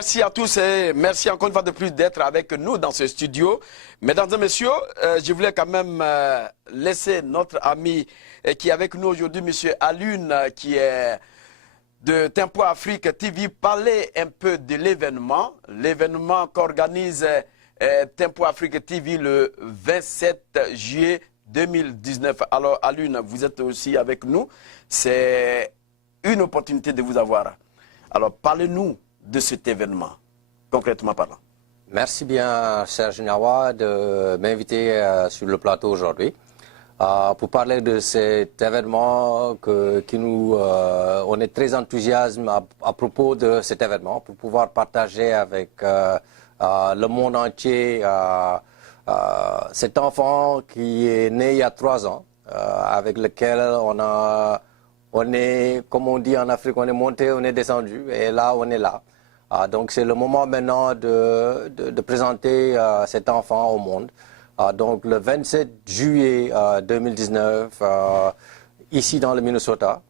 Merci à tous et merci encore une fois de plus d'être avec nous dans ce studio. Mesdames et messieurs, je voulais quand même laisser notre ami qui est avec nous aujourd'hui, M. Alioune, qui est de Tempo Afrique TV, parler un peu de l'événement qu'organise Tempo Afrique TV le 27 juillet 2019. Alors Alioune, vous êtes aussi avec nous. C'est une opportunité de vous avoir. Alors parlez-nous de cet événement, concrètement parlant. Merci bien, Serge Niawa, de m'inviter sur le plateau aujourd'hui pour parler de cet événement on est très enthousiaste à propos de cet événement, pour pouvoir partager avec le monde entier cet enfant qui est né il y a 3 ans, avec lequel on est, comme on dit en Afrique, on est monté, on est descendu, et là, on est là. Donc, c'est le moment maintenant de présenter cet enfant au monde. Donc, le 27 juillet 2019, ici dans le Minnesota,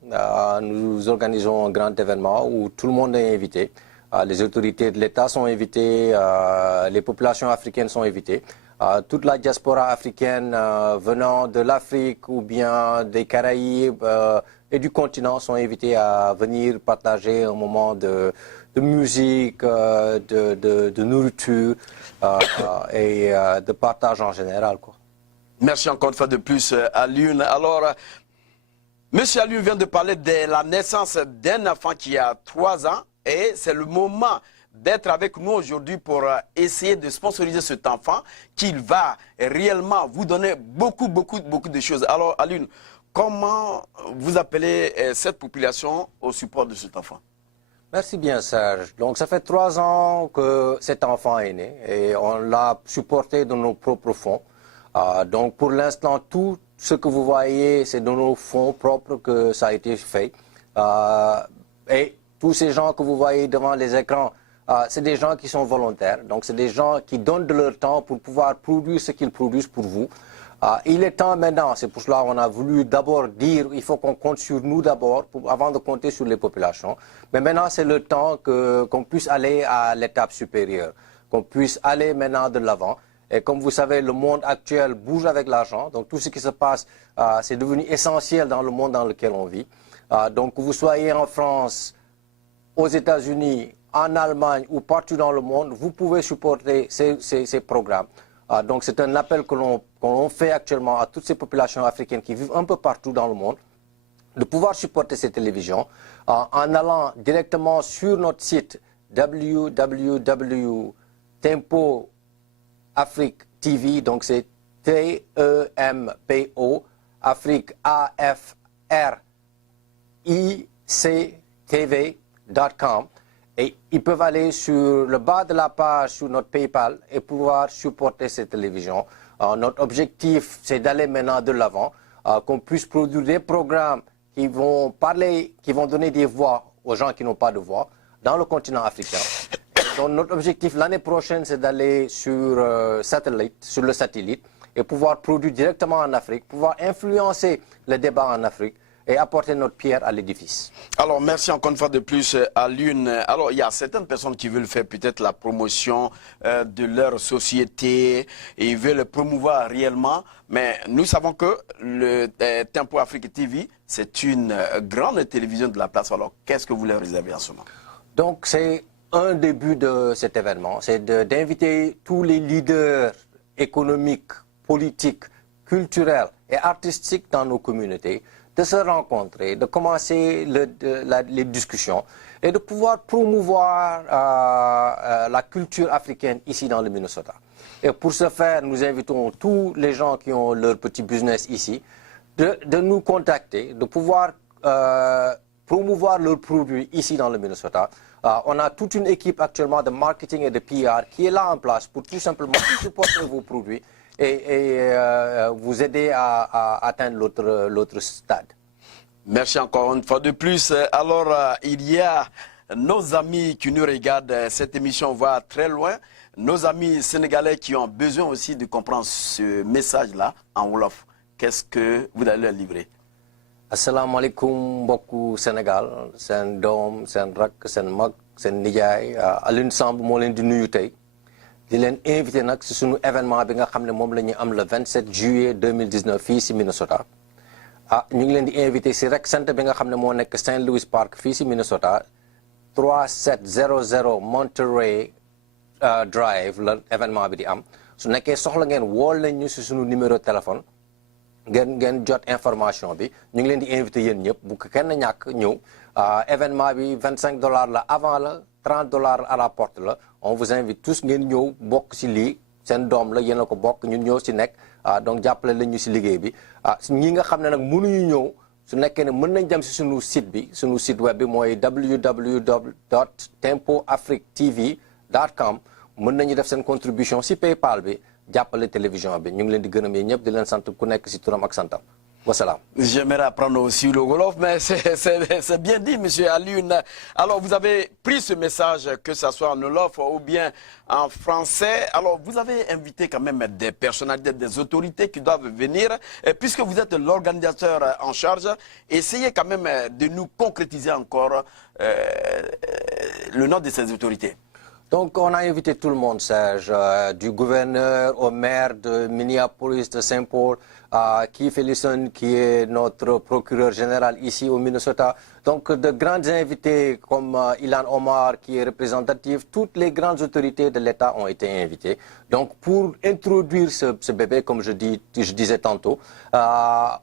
nous organisons un grand événement où tout le monde est invité. Les autorités de l'État sont invitées, les populations africaines sont invitées. Toute la diaspora africaine venant de l'Afrique ou bien des Caraïbes et du continent sont invités à venir partager un moment de musique, de nourriture et de partage en général, quoi. Merci encore une fois de plus, Alioune. Alors, M. Alioune vient de parler de la naissance d'un enfant qui a 3 ans et c'est le moment d'être avec nous aujourd'hui pour essayer de sponsoriser cet enfant qui va réellement vous donner beaucoup de choses. Alors, Alioune, comment vous appelez cette population au support de cet enfant? Merci bien, Serge. Donc, ça fait 3 ans que cet enfant est né et on l'a supporté de nos propres fonds. Donc, pour l'instant, tout ce que vous voyez, c'est de nos fonds propres que ça a été fait. Et tous ces gens que vous voyez devant les écrans, c'est des gens qui sont volontaires. Donc, c'est des gens qui donnent de leur temps pour pouvoir produire ce qu'ils produisent pour vous. Il est temps maintenant, c'est pour cela qu'on a voulu d'abord dire il faut qu'on compte sur nous d'abord avant de compter sur les populations. Mais maintenant, c'est le temps qu'on puisse aller à l'étape supérieure, qu'on puisse aller maintenant de l'avant. Et comme vous savez, le monde actuel bouge avec l'argent. Donc, tout ce qui se passe, c'est devenu essentiel dans le monde dans lequel on vit. Donc, que vous soyez en France, aux États-Unis, en Allemagne ou partout dans le monde, vous pouvez supporter ces programmes. Donc c'est un appel que l'on fait actuellement à toutes ces populations africaines qui vivent un peu partout dans le monde, de pouvoir supporter ces télévisions en allant directement sur notre site www.tempoafrique TV, donc c'est Tempo Afrique AFRICTV.com. Et ils peuvent aller sur le bas de la page sur notre PayPal et pouvoir supporter ces télévisions. Notre objectif, c'est d'aller maintenant de l'avant, qu'on puisse produire des programmes qui vont parler, qui vont donner des voix aux gens qui n'ont pas de voix dans le continent africain. Donc notre objectif l'année prochaine, c'est d'aller sur le satellite et pouvoir produire directement en Afrique, pouvoir influencer le débat en Afrique et apporter notre pierre à l'édifice. Alors, merci encore une fois de plus, Alioune. Alors, il y a certaines personnes qui veulent faire peut-être la promotion de leur société et ils veulent promouvoir réellement. Mais nous savons que le Tempo Afrique TV, c'est une grande télévision de la place. Alors, qu'est-ce que vous leur réservez en ce moment? Donc, c'est un début de cet événement. C'est d'inviter tous les leaders économiques, politiques, culturels et artistiques dans nos communautés, de se rencontrer, de commencer les discussions et de pouvoir promouvoir la culture africaine ici dans le Minnesota. Et pour ce faire, nous invitons tous les gens qui ont leur petit business ici de nous contacter, de pouvoir promouvoir leurs produits ici dans le Minnesota. On a toute une équipe actuellement de marketing et de PR qui est là en place pour tout simplement supporter vos produits et vous aider à atteindre l'autre stade. Merci encore une fois de plus. Alors, il y a nos amis qui nous regardent, cette émission va très loin. Nos amis sénégalais qui ont besoin aussi de comprendre ce message-là en Wolof. Qu'est-ce que vous allez leur livrer? Assalamu alaikum mbokku Sénégal, sen dom, sen rak, sen mag, seen nijaay Alioune Samb moo leen di nuyu tey di leen invité nag si sunu événement bi nga xam ne moom la ñuy am le 27 juillet 2019 fii si Minnesota ñu ngi leen di invité si rec centre bi nga xam ne moo nekk St. Louis Park fii si Minnesota 3700 Monterey Drive la événement bi di am su nekkee soxla ngeen wool nañ ñu si sunu numéro téléphone ngeen jot information bi ñu ngi leen di invité yéen ñëpp bu ko kenn ñàkk ñëw événement bi $25 la avant la $30 à la porte la on vous invite tous ngeen ñëw bokk si lii seen doom la yéen a ko bokk ñun ñëw si nekk donc jàppale lañ ñu si liggéey bi ñi nga xam ne nag mënuñu ñëw su nekkee ne mën nañ dem si sunu site web bi mooy www.tempoafrictv.com mën nañu def seen contribution si PayPal bi jàppale télévision bi ñu ngi leen di gërëm yi ñëpp di leen sant ku nekk si turam ak santam wasalaam. J'aimerais apprendre aussi le Wolof, mais c'est bien dit, monsieur Alioune. Alors, vous avez pris ce message, que ce soit en Wolof ou bien en français. Alors, vous avez invité quand même des personnalités, des autorités qui doivent venir. Et puisque vous êtes l'organisateur en charge, essayez quand même de nous concrétiser encore le nom de ces autorités. Donc, on a invité tout le monde, Serge, du gouverneur au maire de Minneapolis, de Saint-Paul, Keith Ellison, qui est notre procureur général ici au Minnesota. Donc, de grands invités comme Ilhan Omar, qui est représentatif, toutes les grandes autorités de l'État ont été invitées. Donc, pour introduire ce bébé, comme je disais tantôt,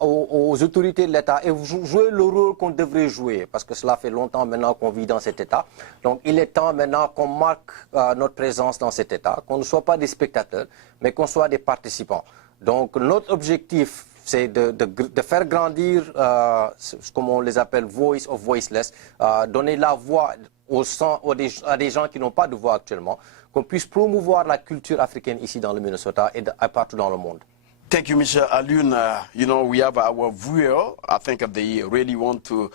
aux autorités de l'État et jouer le rôle qu'on devrait jouer, parce que cela fait longtemps maintenant qu'on vit dans cet État. Donc, il est temps maintenant qu'on marque notre présence dans cet État, qu'on ne soit pas des spectateurs, mais qu'on soit des participants. Donc, notre objectif, c'est de faire grandir, comme on les appelle, voice of voiceless, donner la voix à des gens qui n'ont pas de voix actuellement, qu'on puisse promouvoir la culture africaine ici dans le Minnesota et partout dans le monde. Thank you, Mr. Alioune. You know, we have our viewer. I think they really want to,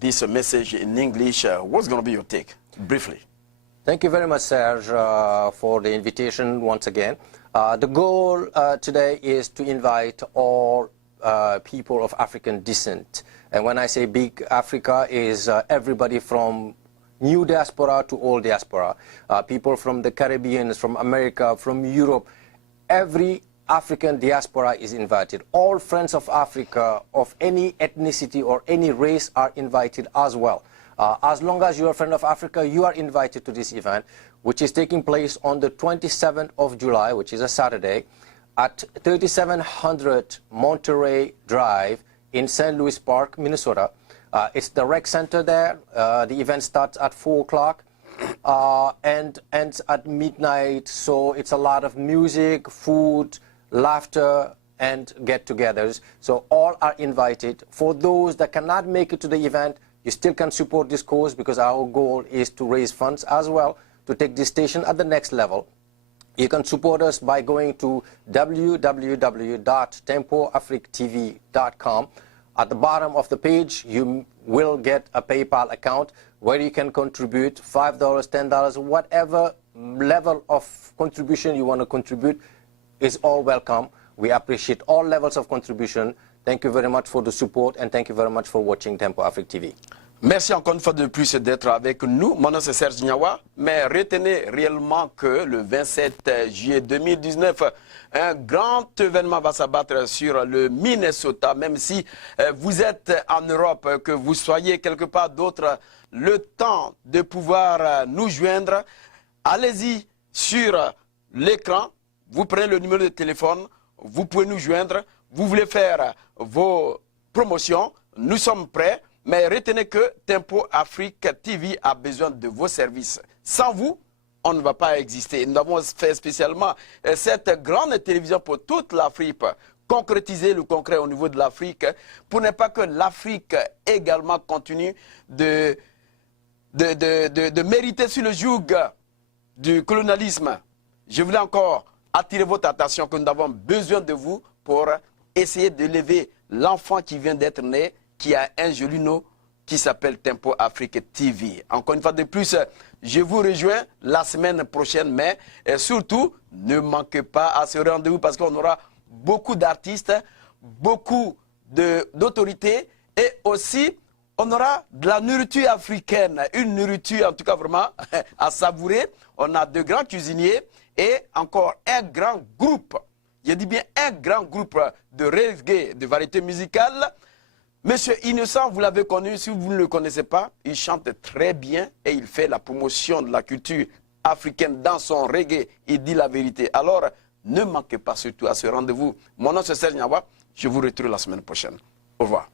this message in English. What's going to be your take, briefly? Thank you very much, Serge, for the invitation once again. The goal today is to invite all people of African descent. And when I say big Africa, is everybody from new diaspora to old diaspora. People from the Caribbean, from America, from Europe. Every African diaspora is invited. All friends of Africa of any ethnicity or any race are invited as well. As long as you're a friend of Africa, you are invited to this event, which is taking place on the 27th of July, which is a Saturday, at 3700 Monterey Drive in St. Louis Park, Minnesota. It's the rec center there. The event starts at 4 o'clock and ends at midnight. So it's a lot of music, food, laughter, and get-togethers. So all are invited. For those that cannot make it to the event, you still can support this cause because our goal is to raise funds as well to take this station at the next level. You can support us by going to www.tempoafrictv.com. At the bottom of the page, you will get a PayPal account where you can contribute $5, $10, whatever level of contribution you want to contribute is all welcome. We appreciate all levels of contribution. Thank you very much for the support and thank you very much for watching Tempo Afrique TV. Merci encore une fois de plus d'être avec nous. Mon nom c'est Serge Niawa, mais retenez réellement que le 27 juillet 2019, un grand événement va s'abattre sur le Minnesota, même si vous êtes en Europe, que vous soyez quelque part d'autre, le temps de pouvoir nous joindre, allez-y sur l'écran, vous prenez le numéro de téléphone, vous pouvez nous joindre, vous voulez faire vos promotions, nous sommes prêts. Mais retenez que Tempo Afrique TV a besoin de vos services. Sans vous, on ne va pas exister. Nous avons fait spécialement cette grande télévision pour toute l'Afrique, concrétiser le concret au niveau de l'Afrique, pour ne pas que l'Afrique également continue de mériter sur le joug du colonialisme. Je voulais encore attirer votre attention que nous avons besoin de vous pour essayer de lever l'enfant qui vient d'être né, qui a un joli nom qui s'appelle Tempo Afrique TV. Encore une fois de plus, je vous rejoins la semaine prochaine, mais surtout, ne manquez pas à ce rendez-vous parce qu'on aura beaucoup d'artistes, beaucoup d'autorités et aussi On aura de la nourriture africaine, une nourriture en tout cas vraiment à savourer. On a de grands cuisiniers et encore un grand groupe. Je dis bien un grand groupe de reggae, de variétés musicales. Monsieur Innocent, vous l'avez connu, si vous ne le connaissez pas, il chante très bien et il fait la promotion de la culture africaine dans son reggae. Il dit la vérité. Alors, ne manquez pas surtout à ce rendez-vous. Mon nom c'est Serge Niawa. Je vous retrouve la semaine prochaine. Au revoir.